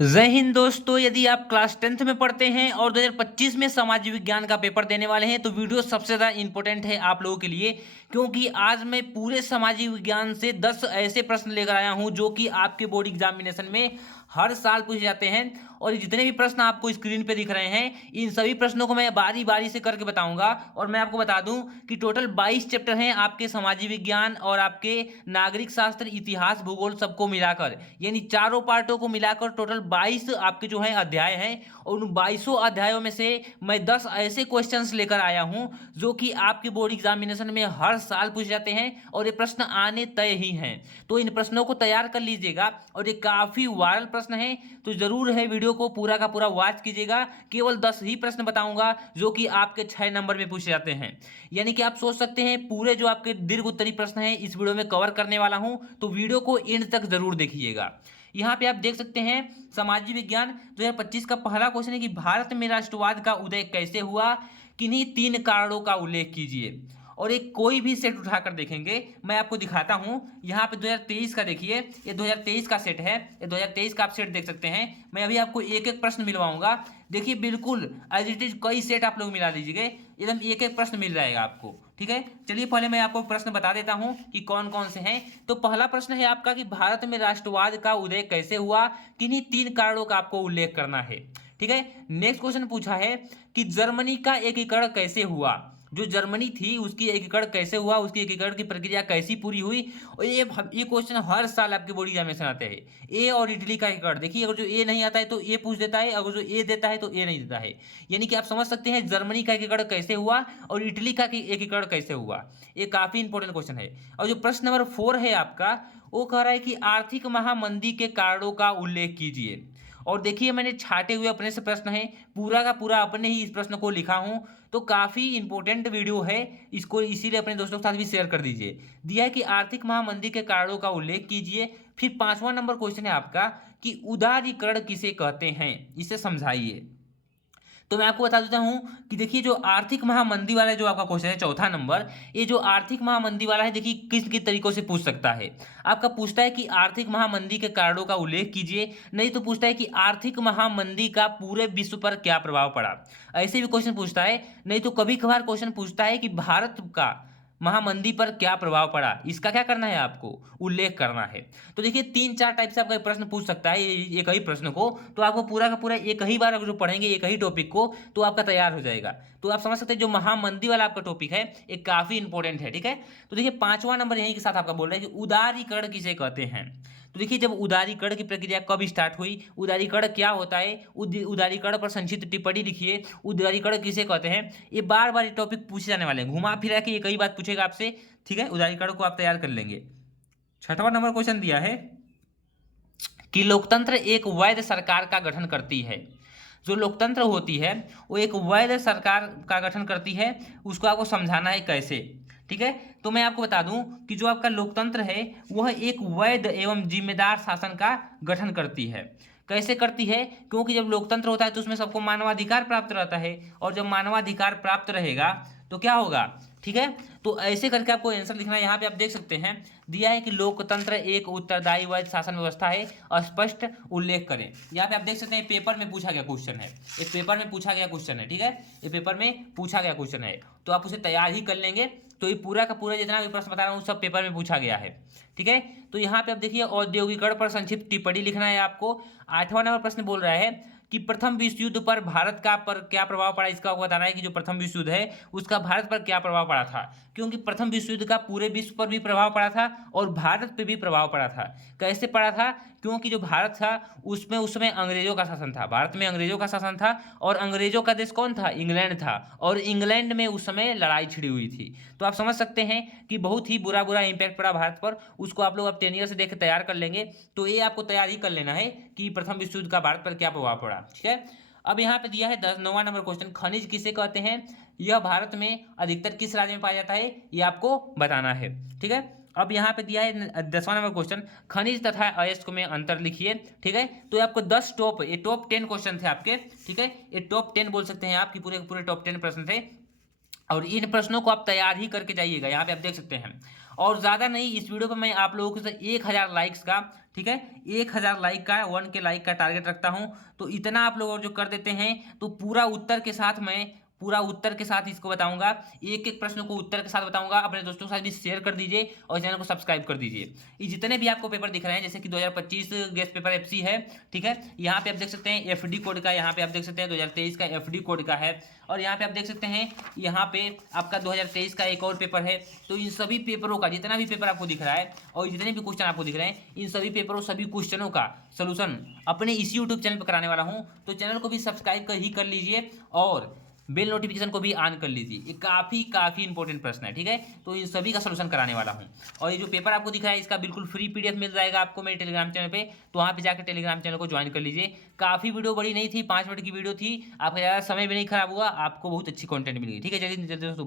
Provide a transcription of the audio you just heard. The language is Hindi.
जय हिंद दोस्तों। यदि आप क्लास 10th में पढ़ते हैं और 2025 में समाज विज्ञान का पेपर देने वाले हैं तो वीडियो सबसे ज़्यादा इंपॉर्टेंट है आप लोगों के लिए, क्योंकि आज मैं पूरे सामाजिक विज्ञान से 10 ऐसे प्रश्न लेकर आया हूं जो कि आपके बोर्ड एग्जामिनेशन में हर साल पूछे जाते हैं। और जितने भी प्रश्न आपको स्क्रीन पे दिख रहे हैं इन सभी प्रश्नों को मैं बारी बारी से करके बताऊंगा। और मैं आपको बता दूं कि टोटल 22 चैप्टर हैं आपके सामाजिक विज्ञान और आपके नागरिक शास्त्र, इतिहास, भूगोल सबको मिलाकर, यानी चारों पार्टों को मिलाकर टोटल 22 आपके जो है अध्याय हैं। और उन 22 अध्यायों में से मैं 10 ऐसे क्वेश्चंस लेकर आया हूं जो कि आपके बोर्ड एग्जामिनेशन में हर साल पूछे जाते हैं और ये प्रश्न आने तय ही हैं। तो इन प्रश्नों को तैयार कर लीजिएगा और ये काफी वायरल प्रश्न है, तो जरूर है वीडियो को पूरा का पूरा वॉच कीजिएगा। केवल 10 ही प्रश्न बताऊंगा जो कि आपके 6 नंबर में पूछे जाते हैं। यानी कि आप सोच सकते हैं पूरे जो आपके दीर्घ उत्तरीय प्रश्न हैं इस वीडियो में कवर करने वाला हूं, तो वीडियो को एंड तक जरूर देखिएगा। यहाँ पे आप देख सकते हैं सामाजिक विज्ञान 2025 का पहला क्वेश्चन है कि भारत में राष्ट्रवाद का उदय कैसे हुआ, किन्हीं 3 कारणों का उल्लेख कीजिए। और एक कोई भी सेट उठाकर देखेंगे, मैं आपको दिखाता हूं। यहाँ पे 2023 का देखिए, ये 2023 का सेट है, ये 2023 का आप सेट देख सकते हैं। मैं अभी आपको एक एक प्रश्न मिलवाऊंगा। देखिए बिल्कुल एज इट इज कई सेट आप लोग मिला लीजिएगा, एकदम एक एक प्रश्न मिल जाएगा आपको। ठीक है, चलिए पहले मैं आपको प्रश्न बता देता हूं कि कौन कौन से हैं। तो पहला प्रश्न है आपका कि भारत में राष्ट्रवाद का उदय कैसे हुआ, किन्हीं 3 कारणों का आपको उल्लेख करना है। ठीक है, नेक्स्ट क्वेश्चन पूछा है कि जर्मनी का एकीकरण कैसे हुआ, जो जर्मनी थी उसकी एकीकरण कैसे हुआ, उसकी एकीकरण की प्रक्रिया कैसी पूरी हुई। और ये क्वेश्चन हर साल आपके बोर्ड एग्जामिनेशन आते हैं। ए और इटली का एकीकरण देखिए, अगर जो ए नहीं आता है तो ए पूछ देता है, अगर जो ए देता है तो ए नहीं देता है। यानी कि आप समझ सकते हैं जर्मनी का एकीकरण कैसे हुआ और इटली का एकीकरण कैसे हुआ। ये काफी इंपॉर्टेंट क्वेश्चन है। और जो प्रश्न नंबर 4 है आपका, वो कह रहा है कि आर्थिक महामंदी के कारणों का उल्लेख कीजिए। और देखिए मैंने छाटे हुए अपने से प्रश्न है, पूरा का पूरा अपने ही इस प्रश्न को लिखा हूं, तो काफी इंपॉर्टेंट वीडियो है, इसको इसीलिए अपने दोस्तों के साथ भी शेयर कर दीजिए। दिया है कि आर्थिक महामंदी के कारणों का उल्लेख कीजिए। फिर 5वां नंबर क्वेश्चन है आपका कि उदारीकरण किसे कहते हैं, इसे समझाइए। तो मैं आपको बता देता हूं कि देखिए जो आर्थिक महामंदी वाला जो आपका क्वेश्चन है चौथा नंबर, ये जो आर्थिक महामंदी वाला है देखिए किस किस तरीकों से पूछ सकता है। आपका पूछता है कि आर्थिक महामंदी के कारणों का उल्लेख कीजिए, नहीं तो पूछता है कि आर्थिक महामंदी का पूरे विश्व पर क्या प्रभाव पड़ा। ऐसे भी क्वेश्चन पूछता है, नहीं तो कभी कभार क्वेश्चन पूछता है कि भारत का महामंदी पर क्या प्रभाव पड़ा, इसका क्या करना है, आपको उल्लेख करना है। तो देखिए 3-4 टाइप से आपका प्रश्न पूछ सकता है एक ही प्रश्न को, तो आपको पूरा का पूरा एक ही बार अगर जो पढ़ेंगे एक ही टॉपिक को तो आपका तैयार हो जाएगा। तो आप समझ सकते हैं जो महामंदी वाला आपका टॉपिक है एक काफी इंपॉर्टेंट है। ठीक है, तो देखिए 5वां नंबर यहीं के साथ आपका बोल रहा है कि उदारीकरण किसे कहते हैं। तो देखिए जब उदारीकरण की प्रक्रिया कब स्टार्ट हुई, उदारीकरण क्या होता है, उदारीकरण पर संक्षिप्त टिप्पणी लिखिए, उदारीकरण किसे कहते हैं। ये बार बार ये टॉपिक पूछे जाने वाले हैं, घुमा फिरा के ये कई बात पूछेगा आपसे। ठीक है, उदारीकरण को आप तैयार कर लेंगे। 6वां नंबर क्वेश्चन दिया है कि लोकतंत्र एक वैध सरकार का गठन करती है। जो लोकतंत्र होती है वो एक वैध सरकार का गठन करती है, उसको आपको समझाना है कैसे। ठीक है, तो मैं आपको बता दूं कि जो आपका लोकतंत्र है वह एक वैध एवं जिम्मेदार शासन का गठन करती है। कैसे करती है, क्योंकि जब लोकतंत्र होता है तो उसमें सबको मानवाधिकार प्राप्त रहता है, और जब मानवाधिकार प्राप्त रहेगा तो क्या होगा। ठीक है, तो ऐसे करके आपको आंसर लिखना है। यहाँ पे आप देख सकते हैं दिया है कि लोकतंत्र एक उत्तरदायी वैध शासन व्यवस्था है, स्पष्ट उल्लेख करें। यहाँ पे आप देख सकते हैं पेपर में पूछा गया क्वेश्चन है, एक पेपर में पूछा गया क्वेश्चन है। ठीक है, ये पेपर में पूछा गया क्वेश्चन है, तो आप उसे तैयार ही कर लेंगे। तो ये पूरा का पूरा जितना भी प्रश्न बता रहा हूँ सब पेपर में पूछा गया है। ठीक है, तो यहाँ पे आप देखिए औद्योगिकरण पर संक्षिप्त टिप्पणी लिखना है आपको। 8वां नंबर प्रश्न बोल रहा है कि प्रथम विश्व युद्ध पर भारत का पर क्या प्रभाव पड़ा, इसका आपको बताना है कि जो प्रथम विश्व युद्ध है उसका भारत पर क्या प्रभाव पड़ा था। क्योंकि प्रथम विश्व युद्ध का पूरे विश्व पर भी प्रभाव पड़ा था और भारत पे भी प्रभाव पड़ा था। कैसे पड़ा था, क्योंकि जो भारत था उसमें उस समय अंग्रेजों का शासन था, भारत में अंग्रेजों का शासन था, और अंग्रेजों का देश कौन था, इंग्लैंड था, और इंग्लैंड में उस समय लड़ाई छिड़ी हुई थी। तो आप समझ सकते हैं कि बहुत ही बुरा बुरा इंपैक्ट पड़ा भारत पर, उसको आप लोग अब 10 ईयर से देख के तैयार कर लेंगे। तो ये आपको तैयार ही कर लेना है कि प्रथम विश्व युद्ध का भारत पर क्या प्रभाव पड़ा। ठीक है, अब यहाँ पे दिया है 9वां नंबर क्वेश्चन, खनिज किसे कहते हैं, यह भारत में अधिकतर किस राज्य में पाया जाता है, ये आपको बताना है। ठीक है, अब यहाँ पे दिया है 10वां नंबर क्वेश्चन, खनिज तथा अयस्क में अंतर लिखिए। ठीक है, तो ये आपको 10 ये टॉप 10 क्वेश्चन थे आपके। ठीक है, ये टॉप 10 बोल सकते हैं आप कि पूरे पूरे टॉप 10 प्रश्न थे, और इन प्रश्नों को आप तैयार ही करके जाइएगा। यहाँ पे आप देख सकते हैं और ज़्यादा नहीं, इस वीडियो पर मैं आप लोगों से 1000 लाइक्स का, ठीक है, 1000 लाइक का, 1K लाइक का टारगेट रखता हूँ। तो इतना आप लोग और जो कर देते हैं तो पूरा उत्तर के साथ मैं पूरा उत्तर के साथ इसको बताऊंगा, एक एक प्रश्न को उत्तर के साथ बताऊंगा। अपने दोस्तों के साथ भी शेयर कर दीजिए और चैनल को सब्सक्राइब कर दीजिए। ये जितने भी आपको पेपर दिख रहे हैं, जैसे कि 2025 गेस्ट पेपर एफसी है, ठीक है, यहाँ पे आप देख सकते हैं एफडी कोड का, यहाँ पे आप देख सकते हैं 2023 का एफडी कोड का है, और यहाँ पे आप देख सकते हैं यहाँ पे आपका 2023 का एक और पेपर है। तो इन सभी पेपरों का जितना भी पेपर आपको दिख रहा है और जितने भी क्वेश्चन आपको दिख रहे हैं, इन सभी पेपरों सभी क्वेश्चनों का सलूशन अपने इसी यूट्यूब चैनल पर कराने वाला हूँ। तो चैनल को भी सब्सक्राइब कर लीजिए और बेल नोटिफिकेशन को भी ऑन कर लीजिए। ये काफ़ी इंपॉर्टेंट प्रश्न है, ठीक है। तो इन सभी का सलूशन कराने वाला हूँ। और ये जो पेपर आपको दिख रहा है इसका बिल्कुल फ्री पीडीएफ मिल जाएगा आपको मेरे टेलीग्राम चैनल पे। तो वहाँ पे जाकर टेलीग्राम चैनल को ज्वाइन कर लीजिए। काफ़ी वीडियो बड़ी नहीं थी, 5 मिनट की वीडियो थी, आपका ज़्यादा समय भी नहीं खराब हुआ, आपको बहुत अच्छी कॉन्टेंट मिलेगी, ठीक है। जल्दी जल्दी दोस्तों।